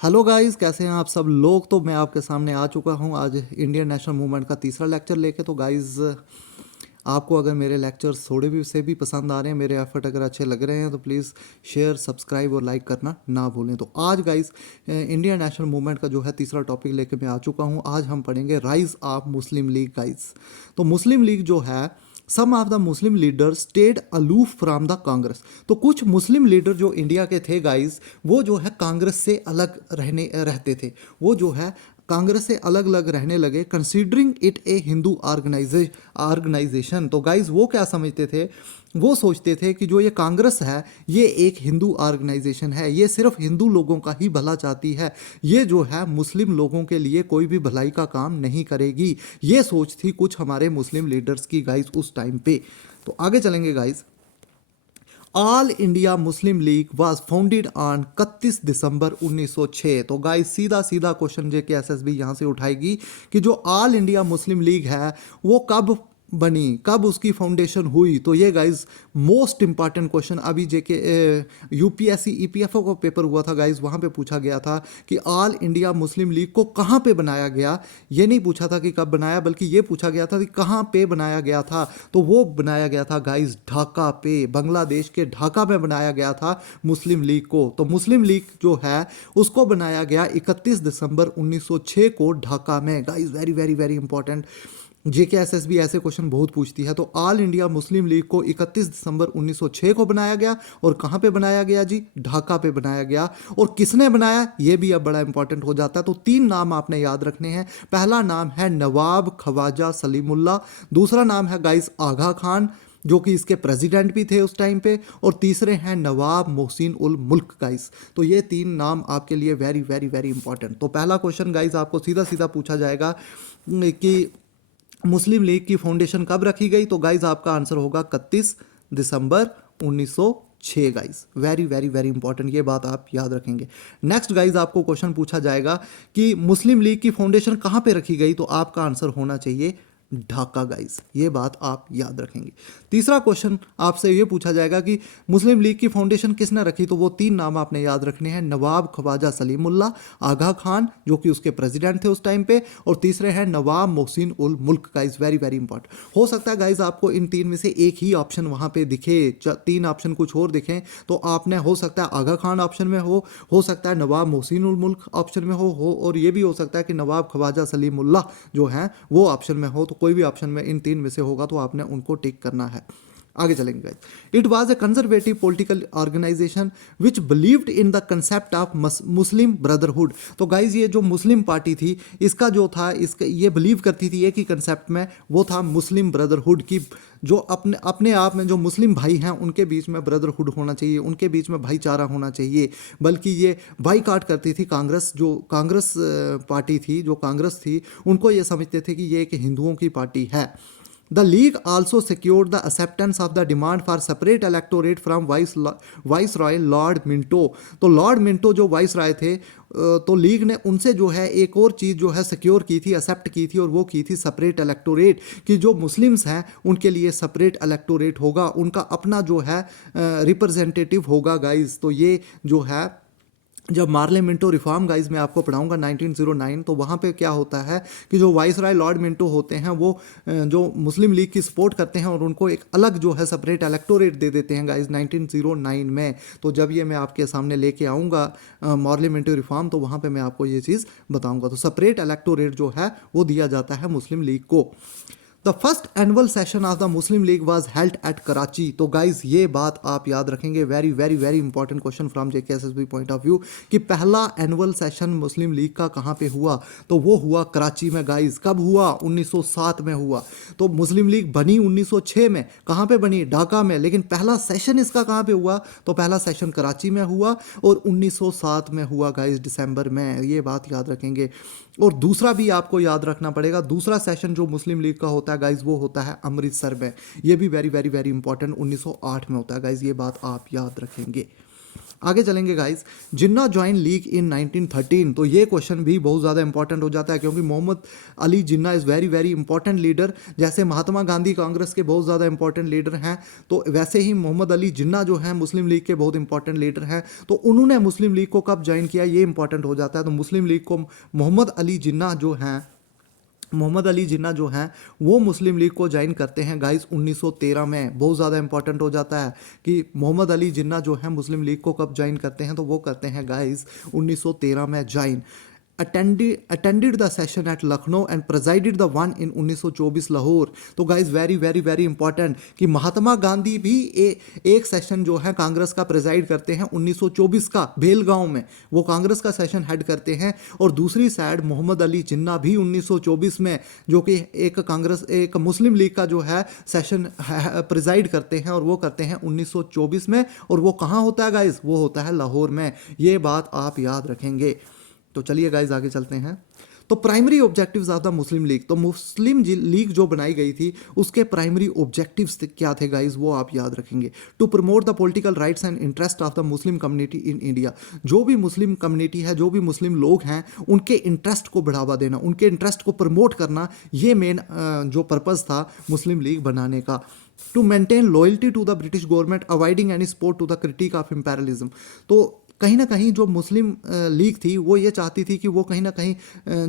Hello guys, कैसे हैं आप सब लोग। तो मैं आपके सामने आ चुका हूं आज इंडियन नेशनल मूवमेंट का तीसरा लेक्चर लेके। तो गाइस, आपको अगर मेरे लेक्चर्स थोड़े भी से भी पसंद आ रहे हैं, मेरे एफर्ट अगर अच्छे लग रहे हैं, तो प्लीज़ शेयर, सब्सक्राइब और लाइक करना ना भूलें। तो आज गाइस इंडियन नेशनल मूवमेंट का जो है तीसरा टॉपिक लेके मैं आ चुका हूं। आज हम पढ़ेंगे rise of Muslim League guys. तो मुस्लिम लीग जो है, some of the Muslim leader stayed aloof from the Congress. तो कुछ मुस्लिम लीडर जो इंडिया के थे गाइस, वो जो है कांग्रेस से अलग रहते थे। वो जो है कांग्रेस से अलग अलग रहने लगे, considering it a Hindu organisation. तो गाइस वो क्या समझते थे, वो सोचते थे कि जो ये कांग्रेस है ये एक हिंदू ऑर्गेनाइजेशन है, ये सिर्फ हिंदू लोगों का ही भला चाहती है, ये जो है मुस्लिम लोगों के लिए कोई भी भलाई का काम नहीं करेगी। ये सोच थी कुछ हमारे मुस्लिम लीडर्स की गाइस उस टाइम पे। तो आगे चलेंगे guys. All India Muslim league was founded on 31 दिसंबर 1906। तो गाइस सीधा सीधा क्वेश्चन जे के एसएसबी यहाँ से उठाएगी कि जो ऑल इंडिया मुस्लिम लीग है वो कब बनी, कब उसकी फाउंडेशन हुई। तो ये गाइस मोस्ट इंपॉर्टेंट क्वेश्चन अभी जेके यूपीएससी ईपीएफओ का पेपर हुआ था गाइस, वहाँ पे पूछा गया था कि ऑल इंडिया मुस्लिम लीग को कहाँ पे बनाया गया। ये नहीं पूछा था कि कब बनाया, बल्कि ये पूछा गया था कि कहाँ पे बनाया गया था। तो वो बनाया गया था गाइस ढाका पे, बांग्लादेश के ढाका में बनाया गया था मुस्लिम लीग को। तो मुस्लिम लीग जो है उसको बनाया गया 31 दिसंबर 1906 को ढाका में। Guys very very very important, JKSSB ऐसे क्वेश्चन बहुत पूछती है। तो ऑल इंडिया मुस्लिम लीग को 31 दिसंबर 1906 को बनाया गया, और कहाँ पे बनाया गया जी, ढाका पे बनाया गया। और किसने बनाया ये भी अब बड़ा इंपॉर्टेंट हो जाता है। तो तीन नाम आपने याद रखने हैं। पहला नाम है नवाब ख्वाजा सलीमुल्ला, दूसरा नाम है गाइस आगा खान जो कि इसके प्रेसिडेंट भी थे उस टाइम पे, और तीसरे हैं नवाब मोहसिन उल मुल्क गाइस। तो ये तीन नाम आपके लिए वेरी वेरी वेरी इंपॉर्टेंट। तो पहला क्वेश्चन गाइस आपको सीधा सीधा पूछा जाएगा कि मुस्लिम लीग की फाउंडेशन कब रखी गई। तो गाइज आपका आंसर होगा 31 दिसंबर 1906 guys. Very very very important, ये बात आप याद रखेंगे। नेक्स्ट गाइज आपको क्वेश्चन पूछा जाएगा कि मुस्लिम लीग की फाउंडेशन कहाँ पे रखी गई। तो आपका आंसर होना चाहिए ढाका गाइस, ये बात आप याद रखेंगे। तीसरा क्वेश्चन आपसे ये पूछा जाएगा कि मुस्लिम लीग की फाउंडेशन किसने रखी। तो वो तीन नाम आपने याद रखने हैं, नवाब ख्वाजा सलीमुल्ला, आगा खान जो कि उसके प्रेसिडेंट थे उस टाइम पे, और तीसरे हैं नवाब मोहसिन उल मुल्क गाइस। Very very important. हो सकता है गाइस आपको इन तीन में से एक ही ऑप्शन वहां पे दिखे, तीन ऑप्शन कुछ और दिखें, तो आपने हो सकता है आगा खान ऑप्शन में हो सकता है नवाब मोहसिन उल मुल्क ऑप्शन में हो, और ये भी हो सकता है कि नवाब ख्वाजा सलीमुल्ला जो है वो ऑप्शन में हो। तो कोई भी ऑप्शन में इन तीन में से होगा तो आपने उनको टिक करना है। आगे चलेंगे। It was a conservative political organisation which believed in the concept of Muslim brotherhood. तो गाइज ये जो मुस्लिम पार्टी थी, इसका जो था, इसका ये बिलीव करती थी एक ही कंसेप्ट में, वो था मुस्लिम ब्रदरहुड की। जो अपने अपने आप में जो मुस्लिम भाई हैं उनके बीच में ब्रदरहुड होना चाहिए, उनके बीच में भाईचारा होना चाहिए। बल्कि ये बाईकाट करती थी कांग्रेस, जो कांग्रेस पार्टी थी, जो कांग्रेस थी, उनको ये समझते थे कि ये एक हिंदुओं की पार्टी है। The league also secured the acceptance of the demand for separate electorate from Viceroy Lord Minto। तो लॉर्ड मिंटो जो वाइसराय थे, तो लीग ने उनसे जो है एक और चीज़ जो है सिक्योर की थी, एक्सेप्ट की थी, और वो की थी सेपरेट इलेक्टोरेट, कि जो मुस्लिम्स हैं उनके लिए सेपरेट इलेक्टोरेट होगा, उनका अपना जो है रिप्रेजेंटेटिव होगा गाइज। तो ये जो है जब मार्ले मिंटो रिफॉर्म गाइज मैं आपको पढ़ाऊंगा 1909, तो वहाँ पे क्या होता है कि जो वाइसराय लॉर्ड मिंटो होते हैं वो जो मुस्लिम लीग की सपोर्ट करते हैं और उनको एक अलग जो है सेपरेट इलेक्टोरेट दे देते हैं गाइज 1909 में। तो जब ये मैं आपके सामने लेके आऊँगा मार्ले मिंटो रिफॉर्म, तो वहाँ पे मैं आपको ये चीज़ बताऊँगा। तो सेपरेट इलेक्टोरेट जो है वो दिया जाता है मुस्लिम लीग को। The first annual session of the Muslim league was held at Karachi. तो गाइज ये बात आप याद रखेंगे, very very very important question from JKSSB point of view, कि पहला एनुअल सेशन मुस्लिम लीग का कहाँ पे हुआ। तो वो हुआ कराची में गाइज। कब हुआ, 1907 में हुआ। तो मुस्लिम लीग बनी 1906 में, कहाँ पे बनी, ढाका में, लेकिन पहला सेशन इसका कहाँ पे हुआ, तो पहला सेशन कराची में हुआ, और 1907 में हुआ गाइज, दिसंबर में। ये बात याद रखेंगे। और दूसरा भी आपको याद रखना पड़ेगा, दूसरा सेशन जो मुस्लिम लीग का होता है गाइज वो होता है अमृतसर में। ये भी वेरी वेरी वेरी इंपॉर्टेंट 1908 में होता है गाइज, ये बात आप याद रखेंगे। आगे चलेंगे गाइस। जिन्ना ज्वाइन लीग इन 1913, तो ये क्वेश्चन भी बहुत ज़्यादा इंपॉर्टेंट हो जाता है क्योंकि Mohammad Ali Jinnah is very very important leader. जैसे महात्मा गांधी कांग्रेस के बहुत ज़्यादा इंपॉर्टेंट लीडर हैं, तो वैसे ही मोहम्मद अली जिन्ना जो हैं मुस्लिम लीग के बहुत इंपॉर्टेंट लीडर हैं। तो उन्होंने मुस्लिम लीग को कब ज्वाइन किया, ये इंपॉर्टेंट हो जाता है। तो मुस्लिम लीग को मोहम्मद अली जिन्ना जो हैं वो मुस्लिम लीग को ज्वाइन करते हैं गाइस 1913 में। बहुत ज़्यादा इंपॉर्टेंट हो जाता है कि मोहम्मद अली जिन्ना जो है मुस्लिम लीग को कब ज्वाइन करते हैं, तो वो करते हैं गाइस 1913 में join. attended the session at Lucknow and presided the one in 1924 Lahore. तो guys very very very important कि महात्मा गांधी भी एक सेशन जो है कांग्रेस का प्रेजाइड करते हैं 1924 का बेलगांव में, वो कांग्रेस का सेशन हेड करते हैं। और दूसरी साइड मोहम्मद अली जिन्ना भी 1924 में जो कि एक मुस्लिम लीग का जो है सेशन प्रेजाइड करते हैं, और वो करते हैं 1924 में। और वो कहाँ होता है गाइज, वो होता है लाहौर में। ये बात आप याद रखेंगे। तो चलिए गाइज आगे चलते हैं। तो primary objectives of the Muslim league, तो मुस्लिम लीग जो बनाई गई थी उसके प्राइमरी ऑब्जेक्टिव्स क्या थे गाइज, वो आप याद रखेंगे। To promote the political rights and interest of the Muslim community in India, जो भी मुस्लिम कम्युनिटी है, जो भी मुस्लिम लोग हैं, उनके इंटरेस्ट को बढ़ावा देना, उनके इंटरेस्ट को प्रमोट करना, ये मेन जो पर्पज़ था मुस्लिम लीग बनाने का। To maintain loyalty to the British government avoiding any support to the critic of imperialism, तो कहीं ना कहीं जो मुस्लिम लीग थी वो ये चाहती थी कि वो कहीं ना कहीं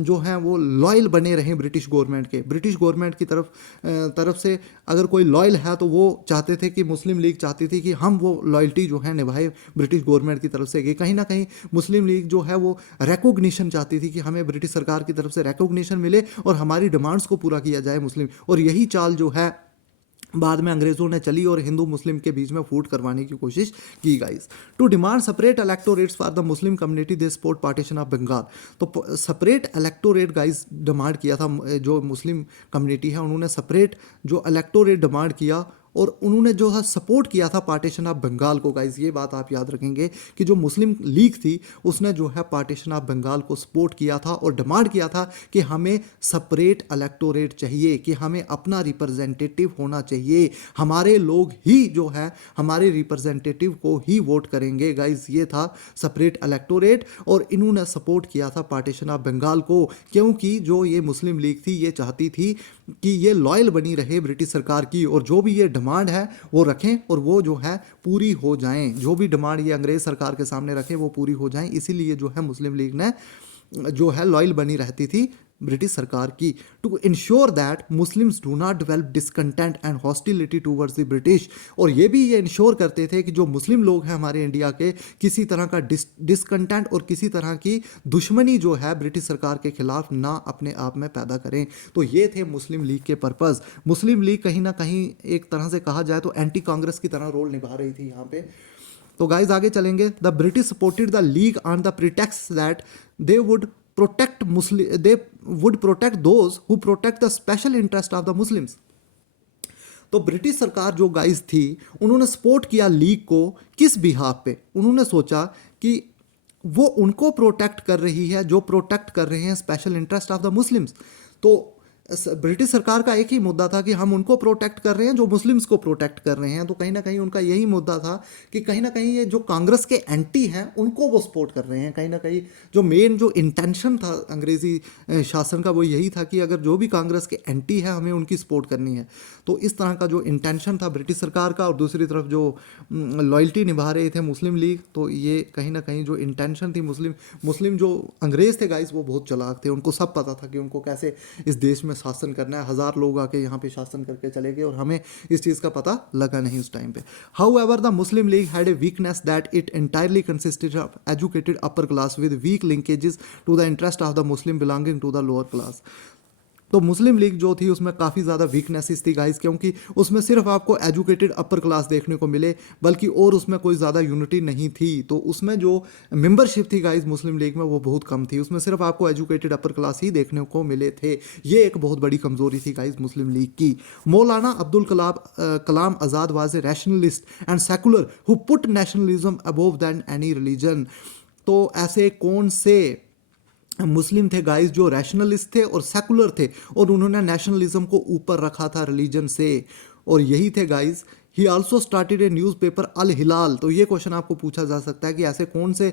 जो है वो लॉयल बने रहें ब्रिटिश गवर्नमेंट की तरफ से अगर कोई लॉयल है तो वो चाहते थे कि मुस्लिम लीग चाहती थी कि हम वो लॉयल्टी जो है निभाए ब्रिटिश गवर्नमेंट की तरफ से। कि कहीं ना कहीं मुस्लिम लीग जो है वो रिकॉग्निशन चाहती थी कि हमें ब्रिटिश सरकार की तरफ से रिकॉग्निशन मिले और हमारी डिमांड्स को पूरा किया जाए मुस्लिम। और यही चाल जो है बाद में अंग्रेजों ने चली और हिंदू मुस्लिम के बीच में फूट करवाने की कोशिश की guys. To demand separate electorates for the Muslim community they support partition of Bengal, तो सेपरेट इलेक्टोरेट गाइस डिमांड किया था। जो मुस्लिम कम्युनिटी है उन्होंने सेपरेट जो इलेक्टोरेट डिमांड किया और उन्होंने जो है सपोर्ट किया था पार्टीशन ऑफ बंगाल को गाइस। ये बात आप याद रखेंगे कि जो मुस्लिम लीग थी उसने जो है पार्टीशन ऑफ बंगाल को सपोर्ट किया था और डिमांड किया था कि हमें सेपरेट इलेक्टोरेट चाहिए, कि हमें अपना रिप्रेजेंटेटिव होना चाहिए, हमारे लोग ही जो है हमारे रिप्रेजेंटेटिव को ही वोट करेंगे गाइस। ये था सेपरेट इलेक्टोरेट और इन्होंने सपोर्ट किया था पार्टीशन ऑफ बंगाल को, क्योंकि जो ये मुस्लिम लीग थी ये चाहती थी कि ये लॉयल बनी रहे ब्रिटिश सरकार की और जो भी ये डिमांड है वो रखें और वो जो है पूरी हो जाएं। जो भी डिमांड ये अंग्रेज सरकार के सामने रखें वो पूरी हो जाएं। इसीलिए जो है मुस्लिम लीग ने जो है लॉयल बनी रहती थी ब्रिटिश सरकार की। To ensure that Muslims do not develop discontent and hostility towards the British, और ये भी ये इंश्योर करते थे कि जो मुस्लिम लोग हैं हमारे इंडिया के किसी तरह का डिसकंटेंट और किसी तरह की दुश्मनी जो है ब्रिटिश सरकार के खिलाफ ना अपने आप में पैदा करें। तो ये थे मुस्लिम लीग के पर्पज़। मुस्लिम लीग कहीं ना कहीं एक तरह से कहा जाए तो एंटी कांग्रेस की तरह रोल निभा रही थी यहाँ पे। तो गाइज आगे चलेंगे। The British supported the league on the pretext that they would protect those who protect the special interest of the Muslims। तो ब्रिटिश सरकार जो गाइस थी उन्होंने सपोर्ट किया लीग को किस बिहाफ पे, उन्होंने सोचा कि वो उनको प्रोटेक्ट कर रही है जो प्रोटेक्ट कर रहे हैं special interest of the Muslims. तो ब्रिटिश सरकार का एक ही मुद्दा था कि हम उनको प्रोटेक्ट कर रहे हैं जो मुस्लिम्स को प्रोटेक्ट कर रहे हैं। तो कहीं ना कहीं उनका यही मुद्दा था कि कहीं ना कहीं ये जो कांग्रेस के एंटी हैं उनको वो सपोर्ट कर रहे हैं। कहीं ना कहीं जो मेन जो इंटेंशन था अंग्रेज़ी शासन का वो यही था कि अगर जो भी कांग्रेस के एंटी है हमें उनकी सपोर्ट करनी है। तो इस तरह का जो इंटेंशन था ब्रिटिश सरकार का, और दूसरी तरफ जो लॉयल्टी निभा रहे थे मुस्लिम लीग, तो ये कहीं ना कहीं जो इंटेंशन थी मुस्लिम जो अंग्रेज़ थे गाइस वो बहुत चालाक थे। उनको सब पता था कि उनको कैसे इस देश में शासन करना है। 1000 लोग आके यहाँ पे शासन करके चले गए और हमें इस चीज़ का पता लगा नहीं उस टाइम पे। However the Muslim League had a weakness that it entirely consisted of educated upper class with weak linkages to the interest of the Muslim belonging to the lower class. तो मुस्लिम लीग जो थी उसमें काफ़ी ज़्यादा वीकनेसेस थी guys, क्योंकि उसमें सिर्फ आपको एजुकेटेड अपर क्लास देखने को मिले, बल्कि और उसमें कोई ज़्यादा यूनिटी नहीं थी। तो उसमें जो मेंबरशिप थी गाइस मुस्लिम लीग में वो बहुत कम थी, उसमें सिर्फ आपको एजुकेटेड अपर क्लास ही देखने को मिले थे। ये एक बहुत बड़ी कमज़ोरी थी गाइस मुस्लिम लीग की। Maulana Abdul Kalam Azad was a rationalist and secular who put nationalism above than any religion. तो ऐसे कौन से मुस्लिम थे गाइस जो रैशनलिस्ट थे और सेकुलर थे और उन्होंने नेशनलिज्म को ऊपर रखा था रिलीजन से, और यही थे guys he also started a newspaper Al Hilal. तो ये क्वेश्चन आपको पूछा जा सकता है कि ऐसे कौन से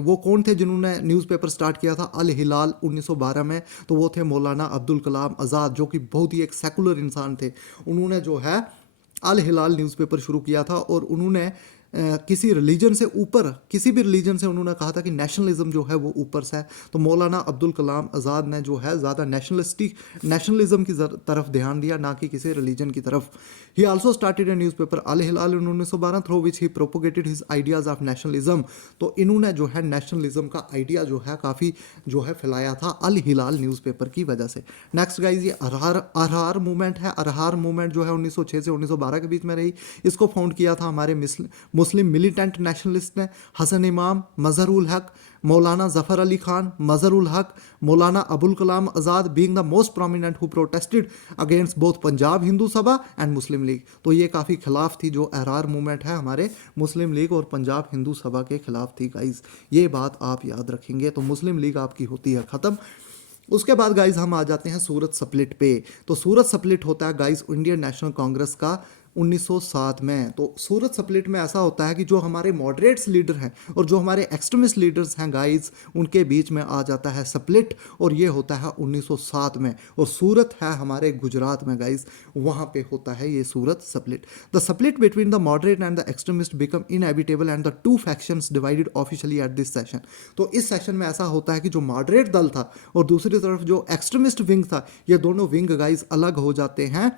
वो कौन थे जिन्होंने न्यूज़पेपर स्टार्ट किया था अल हिलाल 1912 में। तो वो थे मौलाना अब्दुल कलाम आज़ाद, जो कि बहुत ही एक सेकुलर इंसान थे। उन्होंने जो है अल हिलाल न्यूज़पेपर शुरू किया था और उन्होंने किसी रिलीजन से ऊपर, किसी भी रिलीजन से उन्होंने कहा था कि नेशनलिज्म जो है वो ऊपर से है। तो मौलाना अब्दुल कलाम आज़ाद ने जो है ज़्यादा नेशनलिज्म की तरफ ध्यान दिया, ना कि किसी रिलीजन की तरफ। He also started a newspaper Al Hilal in 1912 through which he propagated his ideas of nationalism. तो इन्होंने जो है नेशनलिज्म का आइडिया जो है काफ़ी जो है फैलाया था अल हिलाल न्यूज़पेपर की वजह से। नेक्स्ट गाइज, ये अरहार मूवमेंट है। अरहार मूवमेंट जो है 1906 से 1912 के बीच में रही। इसको फाउंड किया था हमारे मुस्लिम मिलिटेंट नेशनलिस्ट ने हसन इमाम, मजहर उल हक, मौलाना जफर अली खान, मजहर ul Haq, Maulana Abul Kalam Azad being the most prominent who protested against both Punjab Hindu Sabha and Muslim league. तो ये काफ़ी खिलाफ थी, जो अहरार मूवमेंट है हमारे मुस्लिम लीग और पंजाब हिंदू सभा के खिलाफ थी गाइज। ये बात आप याद रखेंगे। तो मुस्लिम लीग आपकी होती है ख़त्म। उसके बाद गाइज हम आ जाते हैं सूरत स्प्लिट पे। तो सूरत स्प्लिट होता है गाइज इंडियन नेशनल कांग्रेस का 1907 में। तो सूरत स्प्लिट में ऐसा होता है कि जो हमारे मॉडरेट्स लीडर हैं और जो हमारे एक्सट्रीमिस्ट लीडर्स हैं गाइज, उनके बीच में आ जाता है स्प्लिट, और ये होता है 1907 में। और सूरत है हमारे गुजरात में गाइज, वहाँ पे होता है ये Surat split. The split between the moderate and the extremist become inevitable and the two factions divided officially at this session. तो इस सेशन में ऐसा होता है कि जो मॉडरेट दल था और दूसरी तरफ जो एक्सट्रीमिस्ट विंग था, ये दोनों विंग गाइज अलग हो जाते हैं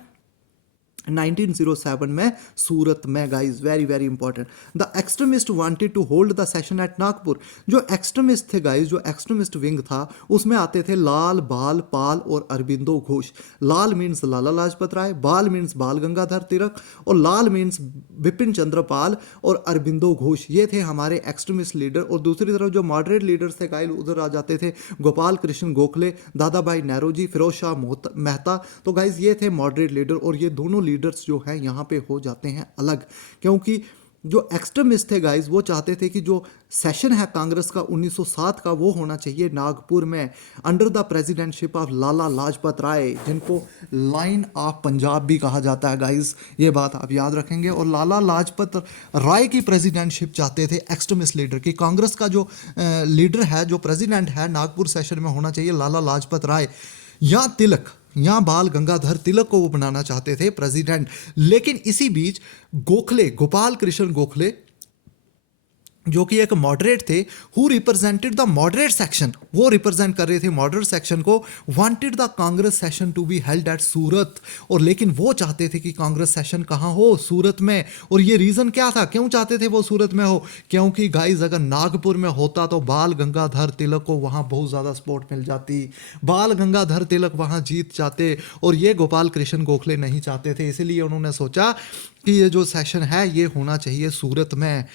1907 में सूरत में guys. Very very important. The extremist wanted to hold the session at Nagpur. जो एक्सट्रीमिस्ट थे गाइज, जो एक्सट्रीमिस्ट विंग था, उसमें आते थे लाल, बाल, पाल और अरबिंदो घोष। लाल मीन्स लाला लाजपत राय, बाल मीन्स बाल गंगाधर तिलक, और लाल मीन्स बिपिन चंद्र पाल और अरबिंदो घोष। ये थे हमारे एक्सट्रीमिस्ट लीडर। और दूसरी तरफ जो मॉडरेट लीडर्स थे गाइज, उधर आ जाते थे गोपाल कृष्ण गोखले, दादा भाई नेहरूजी, फिरोज शाह मेहता। तो गाइज ये थे मॉडरेट लीडर, और ये दोनों लीडर्स जो हैं यहाँ पे हो जाते हैं अलग, क्योंकि जो एक्सट्रीमिस्ट थे गाइज, वो चाहते थे कि जो सेशन है कांग्रेस का 1907 का, वो होना चाहिए नागपुर में under the presidentship of Lala Lajpat Rai, जिनको लाइन ऑफ पंजाब भी कहा जाता है गाइज। ये बात आप याद रखेंगे। और लाला लाजपत राय की प्रेसिडेंटशिप चाहते थे एक्सट्रीमिस्ट लीडर की। कांग्रेस का जो लीडर है, जो प्रेसिडेंट है नागपुर सेशन में, होना चाहिए लाला लाजपत राय या तिलक, या बाल गंगाधर तिलक को वो बनाना चाहते थे प्रेसिडेंट। लेकिन इसी बीच गोखले, गोपाल कृष्ण गोखले, जो कि एक मॉडरेट थे, who represented the moderate section, वो रिप्रेजेंट कर रहे थे मॉडरेट सेक्शन को, wanted the Congress session to be held at Surat. और लेकिन वो चाहते थे कि कांग्रेस सेशन कहाँ हो, सूरत में। और ये रीज़न क्या था, क्यों चाहते थे वो सूरत में हो? क्योंकि गाइज अगर नागपुर में होता तो बाल गंगाधर तिलक को वहाँ बहुत ज़्यादा सपोर्ट मिल जाती, बाल गंगाधर तिलक वहाँ जीत जाते, और ये गोपाल कृष्ण गोखले नहीं चाहते थे। इसीलिए उन्होंने सोचा कि ये जो सेशन है ये होना चाहिए सूरत में।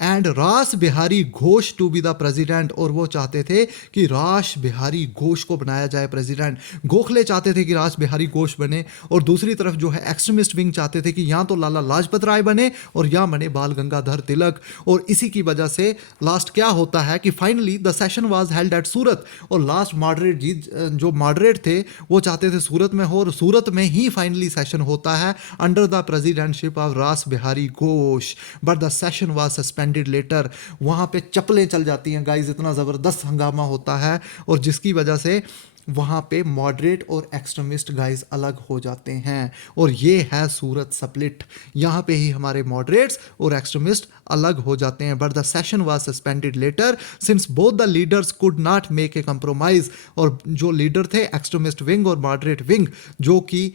And Ras Bihari Ghosh to be the president, और वो चाहते थे कि रास बिहारी घोष को बनाया जाए प्रेसिडेंट। गोखले चाहते थे कि रास बिहारी घोष बने, और दूसरी तरफ जो है एक्सट्रीमिस्ट विंग चाहते थे कि या तो लाला लाजपत राय बने और या बने बाल गंगाधर तिलक। और इसी की वजह से लास्ट क्या होता है कि finally the session was held at Surat, और लास्ट मॉडरेट जो मॉडरेट थे वो चाहते थे सूरत में हो, और सूरत में ही फाइनली सेशन होता है under the presidentship of Ras Bihari Ghosh. But the session was suspended later. वहां पे चप्पलें चल जाती हैं गाइस, इतना ज़बरदस्त हंगामा होता है, और जिसकी वजह से वहाँ पे मॉडरेट और एक्सट्रीमिस्ट गाइस अलग हो जाते हैं। और ये है सूरत स्प्लिट। यहाँ पे ही हमारे मॉडरेट्स और एक्सट्रीमिस्ट अलग हो जाते हैं। But the session was suspended later since both the leaders could not make a compromise. और जो लीडर थे एक्सट्रीमिस्ट विंग और मॉडरेट विंग, जो कि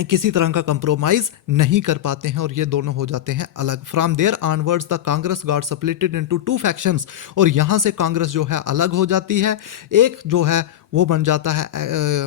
किसी तरह का कंप्रोमाइज नहीं कर पाते हैं, और ये दोनों हो जाते हैं अलग। From there onwards the Congress got splitted into two factions. और यहाँ से कांग्रेस जो है अलग हो जाती है। एक जो है वो बन जाता है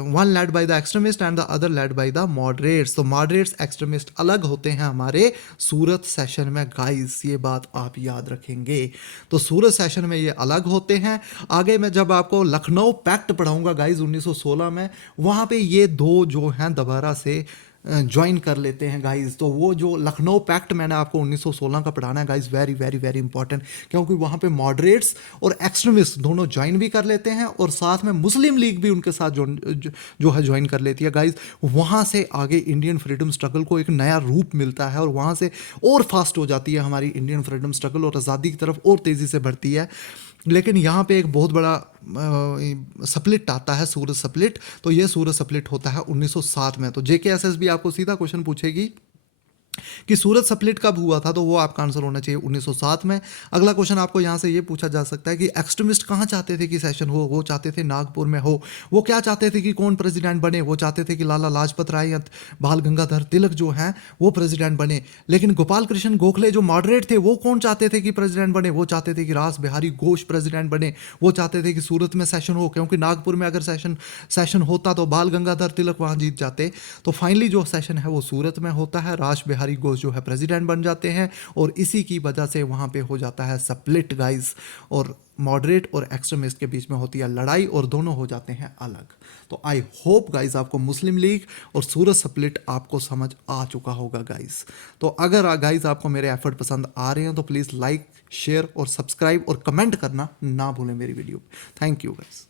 one led by the extremist and the other led by the moderates. तो मॉडरेट्स एक्सट्रीमिस्ट अलग होते हैं हमारे सूरत सेशन में गाइस, ये बात आप याद रखेंगे। तो सूरत सेशन में ये अलग होते हैं। आगे मैं जब आपको लखनऊ पैक्ट पढ़ाऊंगा गाइस 1916 में, वहाँ पे ये दो जो हैं दोबारा से ज्वाइन कर लेते हैं गाइस। तो वो जो लखनऊ पैक्ट मैंने आपको 1916 का पढ़ाना है guys, very very very important, क्योंकि वहाँ पे मॉडरेट्स और एक्सट्रीमिस्ट दोनों ज्वाइन भी कर लेते हैं और साथ में मुस्लिम लीग भी उनके साथ जो है ज्वाइन कर लेती है गाइस। वहाँ से आगे इंडियन फ्रीडम स्ट्रगल को एक नया रूप मिलता है और वहाँ से और फास्ट हो जाती है हमारी इंडियन फ्रीडम स्ट्रगल और आज़ादी की तरफ और तेज़ी से बढ़ती है। लेकिन यहाँ पे एक बहुत बड़ा स्प्लिट आता है, सूरत स्प्लिट। तो ये सूरत स्प्लिट होता है 1907 में। तो JKSSB आपको सीधा क्वेश्चन पूछेगी कि सूरत स्प्लिट कब हुआ था, तो वो आपका आंसर होना चाहिए 1907 में। अगला क्वेश्चन आपको यहाँ से ये पूछा जा सकता है कि एक्सट्रीमिस्ट कहाँ चाहते थे कि सेशन हो, वो चाहते थे नागपुर में हो। वो क्या चाहते थे कि कौन प्रेसिडेंट बने, वो चाहते थे कि लाला लाजपत राय या बाल गंगाधर तिलक जो हैं वो प्रेसिडेंट बने। लेकिन गोपाल कृष्ण गोखले जो मॉडरेट थे वो कौन चाहते थे कि प्रेसिडेंट बने, वो चाहते थे कि रास बिहारी घोष प्रेसिडेंट बने। वो चाहते थे कि सूरत में सेशन हो, क्योंकि नागपुर में अगर सेशन होता तो बाल गंगाधर तिलक वहाँ जीत जाते। तो फाइनली जो सेशन है वो सूरत में होता है, रास बिहारी घोष जो है प्रेसिडेंट बन जाते हैं और इसी की वजह से वहां पे हो जाता है स्प्लिट गाइस, और मॉडरेट और एक्सट्रीमिस्ट के बीच में होती है लड़ाई और दोनों हो जाते हैं अलग। तो आई होप गाइस आपको मुस्लिम लीग और सूरत स्प्लिट आपको समझ आ चुका होगा गाइस। तो अगर गाइस आपको मेरे एफर्ट पसंद आ रहे हैं तो प्लीज़ लाइक, शेयर और सब्सक्राइब और कमेंट करना ना भूलें मेरी वीडियो। Thank you guys.